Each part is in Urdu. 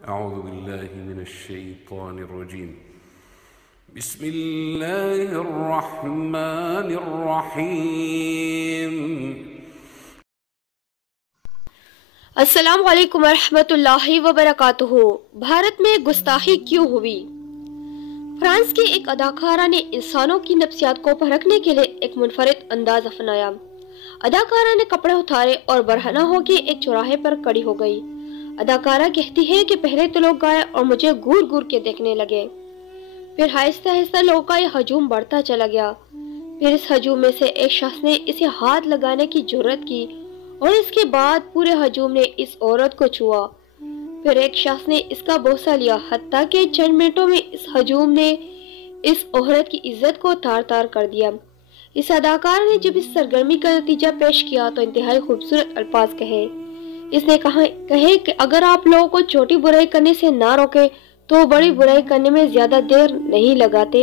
أعوذ بالله من الشيطان الرجيم. بسم الله الرحمن الرحيم. السلام علیکم ورحمۃ اللہ وبرکاتہ۔ بھارت میں گستاخی کیوں ہوئی؟ فرانس کی ایک اداکارہ نے انسانوں کی نفسیات کو پرکھنے کے لیے ایک منفرد انداز اپنایا۔ اداکارہ نے کپڑے اتارے اور برہنہ ہو کے ایک چوراہے پر کھڑی ہو گئی۔ اداکارہ کہتی ہے کہ پہلے تو لوگ آئے اور مجھے گور گور کے دیکھنے لگے، پھر آہستہ آہستہ لوگوں کا یہ ہجوم بڑھتا چلا گیا۔ پھر اس ہجوم میں سے ایک شخص نے اسے ہاتھ لگانے کی جرات کی اور اس کے بعد پورے ہجوم نے اس عورت کو چھوا۔ پھر ایک شخص نے اس کا بوسہ لیا، حتیٰ کہ چند منٹوں میں اس ہجوم نے اس عورت کی عزت کو تار تار کر دیا۔ اس اداکار نے جب اس سرگرمی کا نتیجہ پیش کیا تو انتہائی خوبصورت الفاظ کہے۔ اس نے کہے کہ اگر آپ لوگوں کو چھوٹی برائی کرنے سے نہ روکے تو بڑی برائی کرنے میں زیادہ دیر نہیں لگاتے۔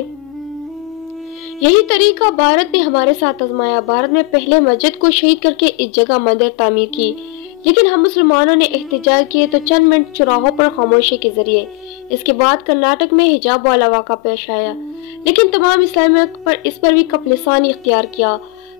یہی طریقہ بھارت نے ہمارے ساتھ آزمایا۔ بھارت میں پہلے مسجد کو شہید کر کے اس جگہ مندر تعمیر کی، لیکن ہم مسلمانوں نے احتجاج کیے تو چند منٹ چوراہوں پر خاموشی کے ذریعے۔ اس کے بعد کرناٹک میں حجاب والا واقعہ پیش آیا، لیکن تمام اسلامی ممالک پر اس پر بھی کف لسانی اختیار کیا۔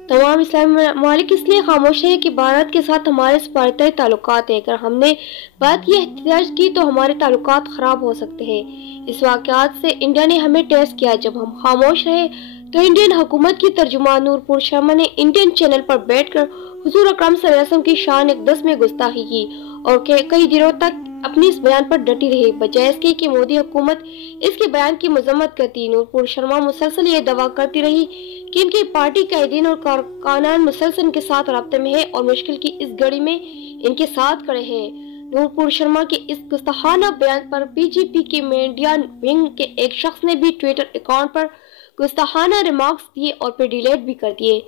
تمام اسلامی ممالک اس لیے خاموش ہیں کہ بھارت کے ساتھ ہمارے سفارتی تعلقات ہیں۔ اگر ہم نے بات کی احتجاج کی تو ہمارے تعلقات خراب ہو سکتے ہیں۔ اس واقعات سے انڈیا نے ہمیں ٹیس کیا۔ جب ہم خاموش رہے تو انڈین حکومت کی ترجمان نورپور شرما نے انڈین چینل پر بیٹھ کر حضور اکرم صلی اللہ علیہ وسلم کی شان اقدس میں گستاخی کی اور کئی دنوں تک اپنی اس بیان پر ڈٹی رہی، بجائے اس کے کہ مودی حکومت اس کے بیان کی مذمت کرتی۔ نورپور شرما مسلسل یہ دعویٰ کرتی رہی کہ ان کی پارٹی قائدین اور کارکنان مسلسل ان کے ساتھ رابطے میں ہے اور مشکل کی اس گھڑی میں ان کے ساتھ کھڑے ہیں۔ نورپور شرما کے اس گستاخانہ بیان پر بی جے پی کے میڈیا ونگ کے ایک شخص نے بھی ٹویٹر اکاؤنٹ پر گستاخانہ ریمارکس دیے اور پھر ڈیلیٹ بھی کر دیے۔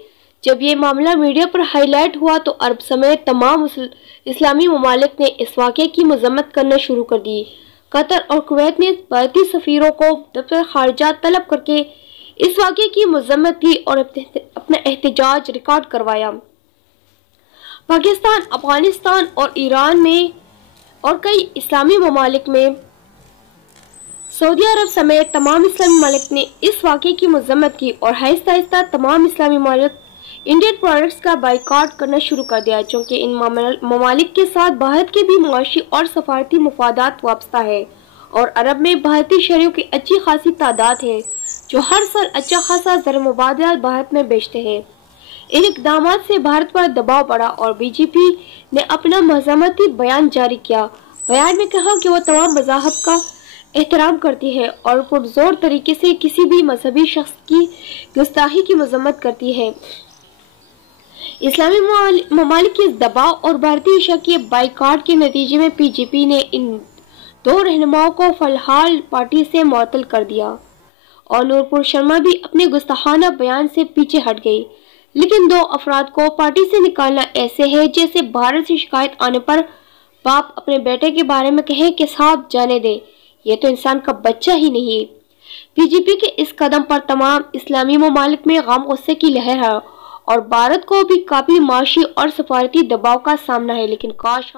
جب یہ معاملہ میڈیا پر ہائی لائٹ ہوا تو عرب سمیت تمام اسلامی ممالک نے اس واقعے کی مذمت کرنا شروع کر دی۔ قطر اور کویت نے بھارتی سفیروں کو دفتر خارجہ طلب کر کے اس واقعے کی مذمت کی اور اپنا احتجاج ریکارڈ کروایا۔ پاکستان، افغانستان اور ایران میں اور کئی اسلامی ممالک میں سعودی عرب سمیت تمام اسلامی ممالک نے اس واقعے کی مذمت کی اور آہستہ آہستہ تمام اسلامی ممالک انڈین پروڈکٹس کا بائیکاٹ کرنا شروع کر دیا، چونکہ ان ممالک کے ساتھ بھارت کے بھی معاشی اور سفارتی مفادات وابستہ ہے اور عرب میں بھارتی شہریوں کی اچھی خاصی تعداد ہے جو ہر سال اچھا خاصا زر مبادلات بھارت میں بیچتے ہیں۔ ان اقدامات سے بھارت پر دباؤ بڑھا اور بی جے پی نے اپنا مذمتی بیان جاری کیا۔ بیان میں کہا کہ وہ تمام مذاہب کا احترام کرتی ہے اور پرزور طریقے سے کسی بھی مذہبی شخص کی گستاخی کی مذمت کرتی ہے۔ اسلامی ممالک کے دباؤ اور بھارتی عشاء کے بائیکاٹ کے نتیجے میں پی جے پی نے ان دو رہنماؤں کو فی الحال پارٹی سے معطل کر دیا اور نورپور شرما بھی اپنے گستاخانہ بیان سے پیچھے ہٹ گئی۔ لیکن دو افراد کو پارٹی سے نکالنا ایسے ہے جیسے بھارت سے شکایت آنے پر باپ اپنے بیٹے کے بارے میں کہے کہ صاحب جانے دے، یہ تو انسان کا بچہ ہی نہیں۔ بی جے پی کے اس قدم پر تمام اسلامی ممالک میں غم غصے کی لہر ہے اور بھارت کو بھی کافی معاشی اور سفارتی دباؤ کا سامنا ہے، لیکن کاش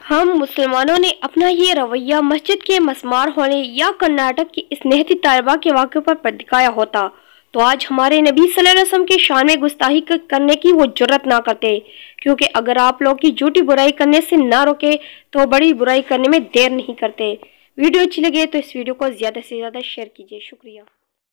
ہم مسلمانوں نے اپنا یہ رویہ مسجد کے مسمار ہونے یا کرناٹک کی اس نہتی طالبہ کے واقعے پر دکھایا ہوتا تو آج ہمارے نبی صلی اللہ علیہ وسلم کے شان میں گستاخی کرنے کی وہ جرات نہ کرتے، کیونکہ اگر آپ لوگ کی جھوٹی برائی کرنے سے نہ روکے تو بڑی برائی کرنے میں دیر نہیں کرتے۔ ویڈیو اچھی لگے تو اس ویڈیو کو زیادہ سے زیادہ شیئر کیجیے۔ شکریہ۔